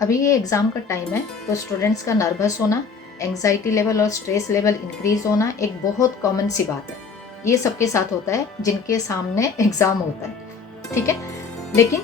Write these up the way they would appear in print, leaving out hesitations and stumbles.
अभी ये एग्ज़ाम का टाइम है तो स्टूडेंट्स का नर्वस होना, एंग्जाइटी लेवल और स्ट्रेस लेवल इंक्रीज होना एक बहुत कॉमन सी बात है। ये सबके साथ होता है जिनके सामने एग्ज़ाम होता है, ठीक है। लेकिन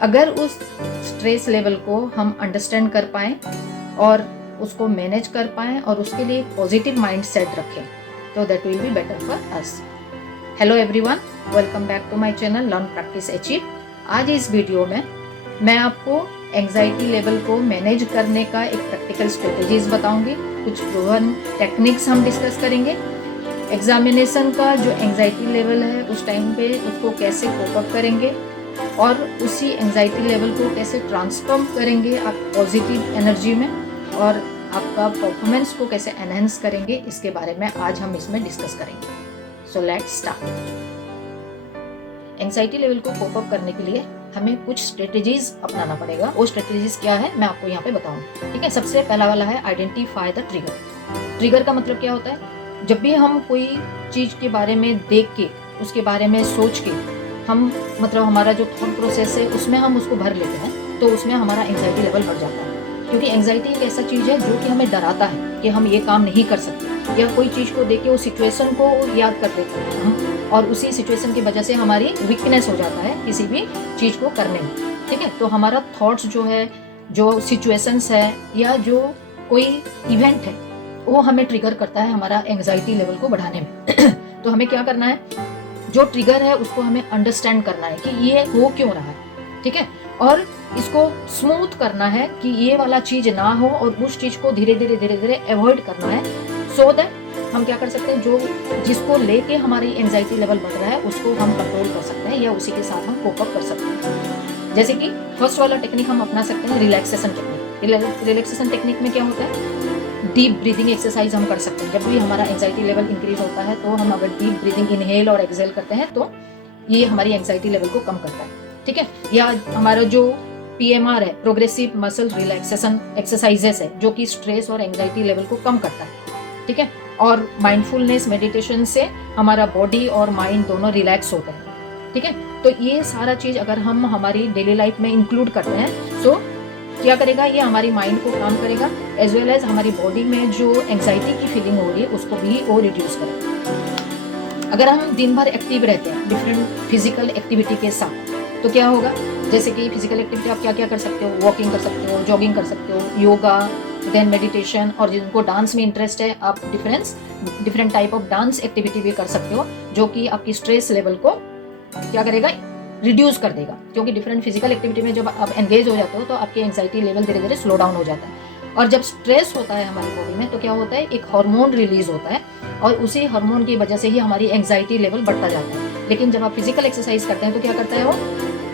अगर उस स्ट्रेस लेवल को हम अंडरस्टैंड कर पाएँ और उसको मैनेज कर पाएँ और उसके लिए एक पॉजिटिव माइंड सेट रखें तो that will be better for us. Hello everyone, welcome back to my channel learn practice achieve. आज इस वीडियो में मैं आपको एंग्जाइटी लेवल को मैनेज करने का एक प्रैक्टिकल स्ट्रेटजीज बताऊंगी। कुछ प्रूवन टेक्निक्स हम डिस्कस करेंगे। एग्जामिनेशन का जो एंग्जाइटी लेवल है उस टाइम पे उसको कैसे कोप अप करेंगे और उसी एंग्जाइटी लेवल को कैसे ट्रांसफॉर्म करेंगे आप पॉजिटिव एनर्जी में, और आपका परफॉर्मेंस को कैसे एनहेंस करेंगे, इसके बारे में आज हम इसमें डिस्कस करेंगे। So let's start. Anxiety level को कोप अप करने के लिए हमें कुछ स्ट्रेटजीज अपनाना पड़ेगा। वो स्ट्रेटजीज क्या है मैं आपको यहाँ पे बताऊँ, ठीक है। सबसे पहला वाला है आइडेंटिफाई द ट्रिगर। ट्रिगर का मतलब क्या होता है? जब भी हम कोई चीज के बारे में देख के, उसके बारे में सोच के हम मतलब हमारा जो थॉट प्रोसेस है उसमें हम उसको भर लेते हैं तो उसमें हमारा एंग्जाइटी लेवल बढ़ जाता है। क्योंकि एंग्जाइटी एक ऐसा चीज है जो कि हमें डराता है कि हम ये काम नहीं कर सकते, या कोई चीज को देख के उस सिचुएशन को याद कर लेते हैं हम, और उसी सिचुएशन की वजह से हमारी वीकनेस हो जाता है किसी भी चीज को करने में, ठीक है। तो हमारा थॉट्स जो है, जो सिचुएशंस है या जो कोई इवेंट है वो हमें ट्रिगर करता है हमारा एंग्जाइटी लेवल को बढ़ाने में। तो हमें क्या करना है, जो ट्रिगर है उसको हमें अंडरस्टैंड करना है कि ये हो क्यों रहा है, ठीक है। और इसको स्मूथ करना है कि ये वाला चीज ना हो और उस चीज को धीरे धीरे अवॉइड करना है। सो दैट हम क्या कर सकते हैं, जो जिसको लेके हमारी एंग्जाइटी लेवल बढ़ रहा है उसको हम कंट्रोल कर सकते हैं या उसी के साथ हम कोप अप कर सकते हैं। जैसे कि फर्स्ट वाला टेक्निक हम अपना सकते हैं, रिलैक्सेशन टेक्निक। रिलैक्सेशन टेक्निक में क्या होता है, डीप ब्रीदिंग एक्सरसाइज हम कर सकते हैं। जब भी हमारा एंग्जाइटी लेवल इंक्रीज होता है तो हम अगर डीप ब्रीदिंग इनहेल और एक्सहेल करते हैं तो ये हमारी एंग्जाइटी लेवल को कम करता है, ठीक है। या हमारा जो PMR है, प्रोग्रेसिव मसल रिलैक्सेशन एक्सरसाइजेस है, जो कि स्ट्रेस और एंग्जाइटी लेवल को कम करता है, ठीक है। और माइंडफुलनेस मेडिटेशन से हमारा बॉडी और माइंड दोनों रिलैक्स होते हैं, ठीक है। तो ये सारा चीज अगर हम हमारी डेली लाइफ में इंक्लूड करते हैं सो क्या करेगा, ये हमारी माइंड को काम करेगा एज वेल एज हमारी बॉडी में जो एंग्जाइटी की फीलिंग हो रही है उसको भी वो रिड्यूस करेगा। अगर हम दिन भर एक्टिव रहते हैं डिफरेंट फिजिकल एक्टिविटी के साथ तो क्या होगा, जैसे कि फिजिकल एक्टिविटी आप क्या क्या कर सकते हो, वॉकिंग कर सकते हो, जॉगिंग कर सकते हो, योगा, देन मेडिटेशन, और जिनको डांस में इंटरेस्ट है आप different type of dance activity भी कर सकते हो, जो कि आपकी स्ट्रेस लेवल को क्या करेगा, रिड्यूस कर देगा। क्योंकि डिफरेंट फिजिकल एक्टिविटी में जब आप एंगेज हो जाते हो तो आपकी एंग्जाइटी लेवल धीरे धीरे स्लो डाउन हो जाता है। और जब स्ट्रेस होता है हमारी बॉडी में तो क्या होता है, एक हार्मोन रिलीज होता है और उसी हार्मोन की वजह से ही हमारी एंग्जाइटी लेवल बढ़ता जाता है। लेकिन जब आप फिजिकल एक्सरसाइज करते हैं तो क्या करता है वो,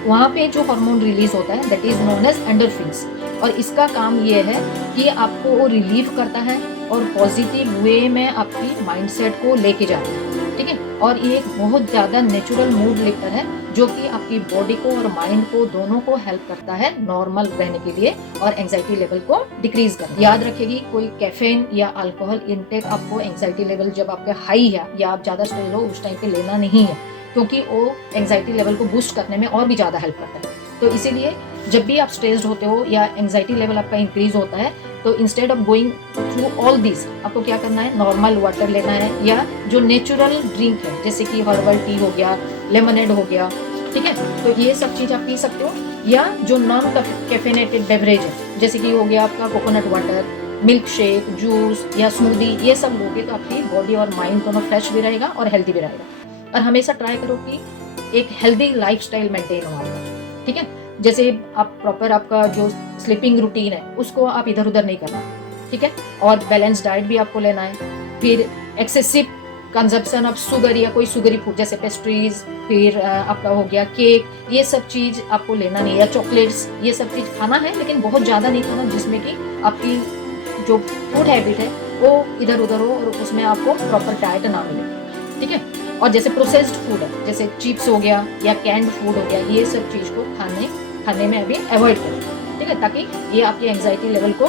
वहाँ पे जो हार्मोन रिलीज होता है that is known as endorphins, और इसका काम ये है कि आपको वो रिलीव करता है और पॉजिटिव वे में आपकी माइंडसेट को लेके जाता है, ठीक है। और ये एक बहुत ज़्यादा नेचुरल मूड लिफ्टर है जो कि आपकी बॉडी को और माइंड को दोनों को हेल्प करता है नॉर्मल रहने के लिए और एंग्जाइटी लेवल को डिक्रीज करने। याद रखेगी, कोई कैफीन या अल्कोहल इनटेक आपको एंग्जाइटी लेवल जब आपका हाई है या आप ज़्यादा स्ट्रेस हो उस टाइम पे लेना नहीं है, क्योंकि वो एंग्जाइटी लेवल को बूस्ट करने में और भी ज़्यादा हेल्प करता है। तो इसीलिए जब भी आप स्ट्रेस्ड होते हो या एंग्जाइटी लेवल आपका इंक्रीज होता है तो instead of going through all this आपको क्या करना है, नॉर्मल वाटर लेना है या जो नेचुरल ड्रिंक है जैसे कि हर्बल टी हो गया, लेमनेड हो गया, ठीक है। तो ये सब चीज़ आप पी सकते हो। या जो नॉन कैफेनेटेड बेवरेज है जैसे कि हो गया आपका coconut water, milk shake, juice या स्मूदी, ये सब लोगे तो आपकी बॉडी और माइंड दोनों फ्रेश भी रहेगा और हेल्दी भी रहेगा। और हमेशा ट्राई करो कि एक हेल्दी लाइफस्टाइल मेंटेन हो आपका, ठीक है। जैसे आप प्रॉपर आपका जो स्लीपिंग रूटीन है उसको आप इधर उधर नहीं करना, ठीक है। और बैलेंस डाइट भी आपको लेना है। फिर एक्सेसिव कंजप्शन ऑफ शुगर या कोई शुगरी फूड जैसे पेस्ट्रीज, फिर आपका हो गया केक, ये सब चीज़ आपको लेना नहीं है, या चॉकलेट्स, ये सब चीज़ खाना है लेकिन बहुत ज़्यादा नहीं खाना जिसमें कि आपकी जो फूड हैबिट है वो इधर उधर हो और उसमें आपको प्रॉपर डाइट ना मिले, ठीक है। और जैसे प्रोसेस्ड फूड है जैसे चिप्स हो गया या कैंड फूड हो गया, ये सब चीज़ को खाने में अभी अवॉइड करें, ठीक है, ताकि ये आपकी एंग्जाइटी लेवल को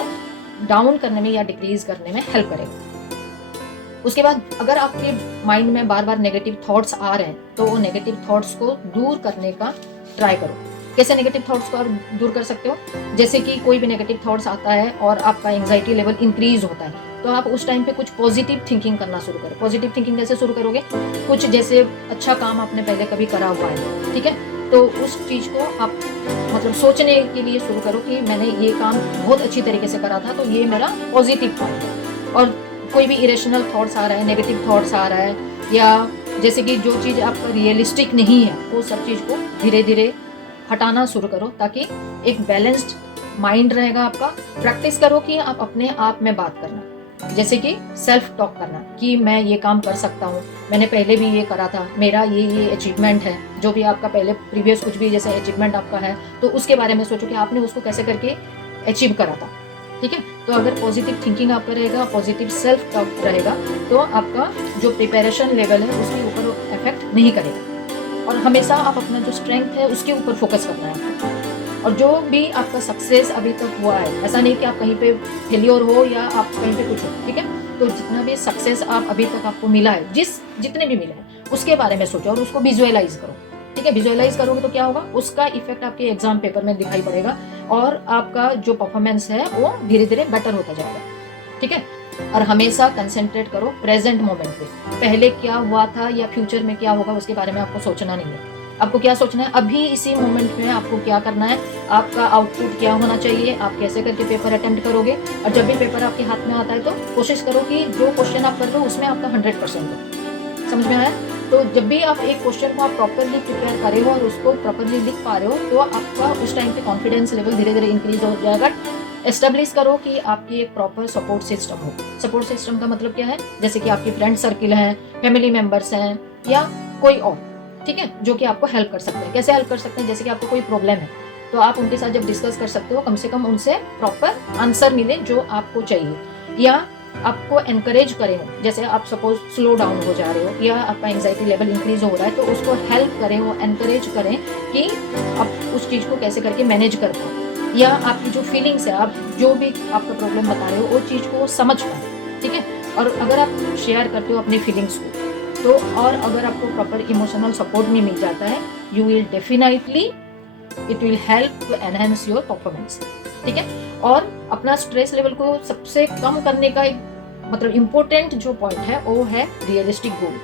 डाउन करने में या डिक्रीज करने में हेल्प करेगा। उसके बाद अगर आपके माइंड में बार बार नेगेटिव थॉट्स आ रहे हैं तो वो नेगेटिव थॉट्स को दूर करने का ट्राई करो। कैसे नेगेटिव थॉट्स को आप दूर कर सकते हो? जैसे कि कोई भी नेगेटिव थॉट्स आता है और आपका एंग्जाइटी लेवल इंक्रीज होता है, तो आप उस टाइम पे कुछ पॉजिटिव थिंकिंग करना शुरू करो। पॉजिटिव थिंकिंग कैसे शुरू करोगे? कुछ जैसे अच्छा काम आपने पहले कभी करा हुआ है, ठीक है, तो उस चीज़ को आप मतलब सोचने के लिए शुरू करो कि मैंने ये काम बहुत अच्छी तरीके से करा था, तो ये मेरा पॉजिटिव थॉट है। और कोई भी इरेशनल थॉट्स आ रहा है, नेगेटिव थॉट्स आ रहा है, या जैसे कि जो चीज़ आपका रियलिस्टिक नहीं है, वो सब चीज़ को धीरे धीरे हटाना शुरू करो, ताकि एक बैलेंस्ड माइंड रहेगा आपका। प्रैक्टिस करो कि आप अपने आप में बात करना, जैसे कि सेल्फ टॉक करना कि मैं ये काम कर सकता हूँ, मैंने पहले भी ये करा था, मेरा ये अचीवमेंट है। जो भी आपका पहले प्रीवियस कुछ भी जैसे अचीवमेंट आपका है, तो उसके बारे में सोचो कि आपने उसको कैसे करके अचीव करा था, ठीक है। तो अगर पॉजिटिव थिंकिंग आपका रहेगा, पॉजिटिव सेल्फ टॉक रहेगा, तो आपका जो प्रिपरेशन लेवल है उसके ऊपर इफेक्ट नहीं करेगा। और हमेशा आप अपना जो स्ट्रेंथ है उसके ऊपर फोकस करना है आपको। और जो भी आपका सक्सेस अभी तक हुआ है, ऐसा नहीं कि आप कहीं पे फेलियर हो या आप कहीं पे कुछ हो, ठीक है। तो जितना भी सक्सेस आप अभी तक आपको मिला है, जितने भी मिले हैं, उसके बारे में सोचो और उसको विजुअलाइज करो, ठीक है। विजुअलाइज करोगे तो क्या होगा, उसका इफेक्ट आपके एग्जाम पेपर में दिखाई पड़ेगा और आपका जो परफॉर्मेंस है वो धीरे धीरे बेटर होता जाएगा, ठीक है। और हमेशा कंसंट्रेट करो प्रेजेंट मोमेंट पे। पहले क्या हुआ था या फ्यूचर में क्या होगा उसके बारे में आपको सोचना नहीं है। आपको क्या सोचना है, अभी इसी मोमेंट में आपको क्या करना है, आपका आउटपुट क्या होना चाहिए, आप कैसे करके पेपर अटेम्प्ट करोगे। और जब भी पेपर आपके हाथ में आता है तो कोशिश करो कि जो क्वेश्चन आप कर रहे हो उसमें आपका 100% हो। समझ में आया? तो जब भी आप एक क्वेश्चन को आप प्रॉपरली प्रिपेयर कर रहे हो और उसको प्रॉपरली लिख पा रहे हो, तो आपका उस टाइम पे कॉन्फिडेंस लेवल धीरे धीरे इंक्रीज हो जाएगा। एस्टेब्लिश करो कि आपकी एक प्रॉपर सपोर्ट सिस्टम हो। सपोर्ट सिस्टम का मतलब क्या है, जैसे कि आपकी फ्रेंड सर्किल है, फैमिली मेंबर्स हैं, या कोई और, ठीक है, जो कि आपको हेल्प कर सकते हैं। कैसे हेल्प कर सकते हैं? जैसे कि आपको कोई प्रॉब्लम है तो आप उनके साथ जब डिस्कस कर सकते हो, कम से कम उनसे प्रॉपर आंसर मिले जो आपको चाहिए, या आपको एनकरेज करें हो। जैसे आप सपोज स्लो डाउन हो जा रहे हो या आपका एंग्जाइटी लेवल इंक्रीज हो रहा है, तो उसको हेल्प करें, वो एनकरेज करें कि आप उस चीज़ को कैसे करके मैनेज कर पाओ, या आपकी जो फीलिंग्स है, आप जो भी आपका प्रॉब्लम बता रहे हो वो चीज़ को समझ पाए, ठीक है। और अगर आप शेयर करते हो अपनी फीलिंग्स को, तो और अगर आपको प्रॉपर इमोशनल सपोर्ट में मिल जाता है, you will definitely it will help to enhance your performance, ठीक है। और अपना स्ट्रेस लेवल को सबसे कम करने का एक मतलब इम्पोर्टेंट जो पॉइंट है वो है रियलिस्टिक गोल।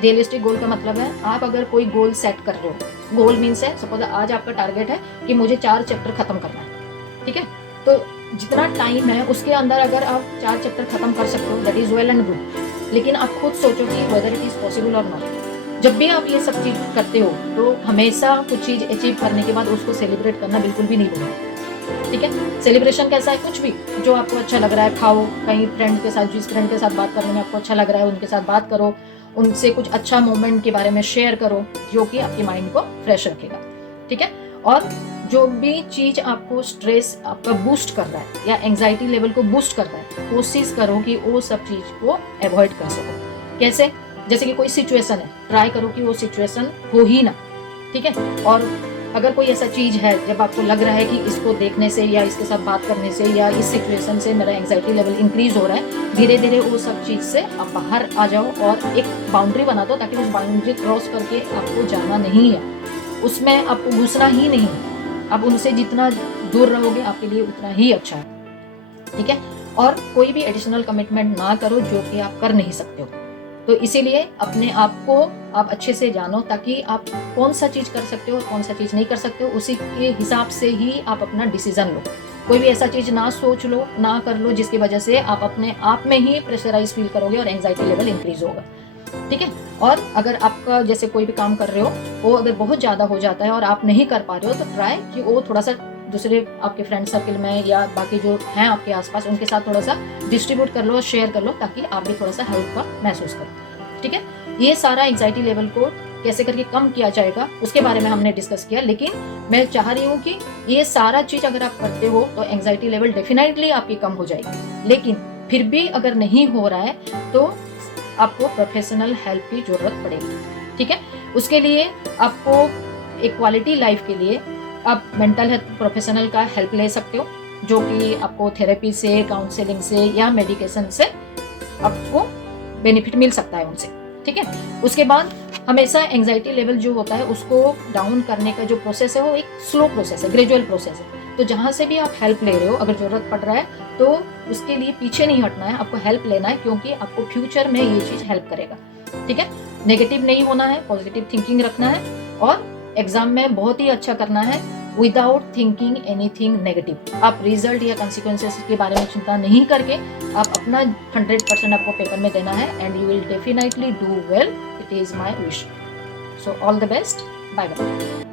रियलिस्टिक गोल का मतलब है, आप अगर कोई गोल सेट कर रहे हो, गोल मीन्स है सपोज आज आपका टारगेट है कि मुझे 4 चैप्टर खत्म करना है, ठीक है। तो जितना टाइम है उसके अंदर अगर आप 4 चैप्टर खत्म कर सकते हो, that is well and good. लेकिन आप खुद सोचो कि वेदर इट इज पॉसिबल और नॉट। जब भी आप ये सब चीज करते हो तो हमेशा कुछ चीज अचीव करने के बाद उसको सेलिब्रेट करना बिल्कुल भी नहीं भूलना, ठीक है। सेलिब्रेशन कैसा है, कुछ भी जो आपको अच्छा लग रहा है खाओ, कहीं फ्रेंड के साथ, जिस फ्रेंड के साथ बात करने में आपको अच्छा लग रहा है उनके साथ बात करो, उनसे कुछ अच्छा मोमेंट के बारे में शेयर करो जो कि आपके माइंड को फ्रेश रखेगा, ठीक है। और जो भी चीज आपको स्ट्रेस आपका बूस्ट कर रहा है या एंजाइटी लेवल को बूस्ट कर रहा है, कोशिश करो कि वो सब चीज को अवॉइड कर सको। कैसे? जैसे कि कोई सिचुएशन है, ट्राई करो कि वो सिचुएशन हो ही ना, ठीक है। और अगर कोई ऐसा चीज है जब आपको लग रहा है कि इसको देखने से या इसके साथ बात करने से या इस सिचुएशन से मेरा एंजाइटी लेवल इंक्रीज हो रहा है, धीरे धीरे वो सब चीज से आप बाहर आ जाओ और एक बाउंड्री बना दो, ताकि उस बाउंड्री क्रॉस करके आपको जाना नहीं है, उसमें आपको घुसना ही नहीं है। आप उनसे जितना दूर रहोगे आपके लिए उतना ही अच्छा है, ठीक है। और कोई भी एडिशनल कमिटमेंट ना करो जो कि आप कर नहीं सकते हो। तो इसीलिए अपने आप को आप अच्छे से जानो, ताकि आप कौन सा चीज कर सकते हो और कौन सा चीज नहीं कर सकते हो, उसी के हिसाब से ही आप अपना डिसीजन लो। कोई भी ऐसा चीज ना सोच लो, ना कर लो जिसकी वजह से आप अपने आप में ही प्रेशराइज फील करोगे और एंजाइटी लेवल इंक्रीज होगा, ठीक है। और अगर आपका जैसे कोई भी काम कर रहे हो वो अगर बहुत ज़्यादा हो जाता है और आप नहीं कर पा रहे हो, तो ट्राई कि वो थोड़ा सा दूसरे आपके फ्रेंड सर्किल में या बाकी जो हैं आपके आसपास उनके साथ थोड़ा सा डिस्ट्रीब्यूट कर लो, शेयर कर लो, ताकि आप भी थोड़ा सा हेल्प का महसूस करो, ठीक है। ये सारा एंजाइटी लेवल को कैसे करके कम किया जाएगा उसके बारे में हमने डिस्कस किया। लेकिन मैं चाह रही हूँ कि ये सारा चीज़ अगर आप करते हो तो एंजाइटी लेवल डेफिनेटली आपकी कम हो जाएगी। लेकिन फिर भी अगर नहीं हो रहा है तो आपको प्रोफेशनल हेल्प की जरूरत पड़ेगी, ठीक है। उसके लिए आपको एक क्वालिटी लाइफ के लिए आप मेंटल हेल्थ प्रोफेशनल का हेल्प ले सकते हो, जो कि आपको थेरेपी से, काउंसलिंग से या मेडिकेशन से आपको बेनिफिट मिल सकता है उनसे, ठीक है। उसके बाद हमेशा एंजाइटी लेवल जो होता है उसको डाउन करने का जो प्रोसेस है वो एक स्लो प्रोसेस है, ग्रेजुअल प्रोसेस है। तो जहाँ से भी आप हेल्प ले रहे हो, अगर ज़रूरत पड़ रहा है तो उसके लिए पीछे नहीं हटना है, आपको हेल्प लेना है, क्योंकि आपको फ्यूचर में ये चीज़ हेल्प करेगा। ठीक है, नेगेटिव नहीं होना है, पॉजिटिव थिंकिंग रखना है और एग्जाम में बहुत ही अच्छा करना है विदाउट थिंकिंग एनीथिंग नेगेटिव। आप रिजल्ट या कंसिक्वेंसेस के बारे में चिंता नहीं करके आप अपना 100% आपको पेपर में देना है and you will definitely do well. It is my wish. So all the best, bye bye.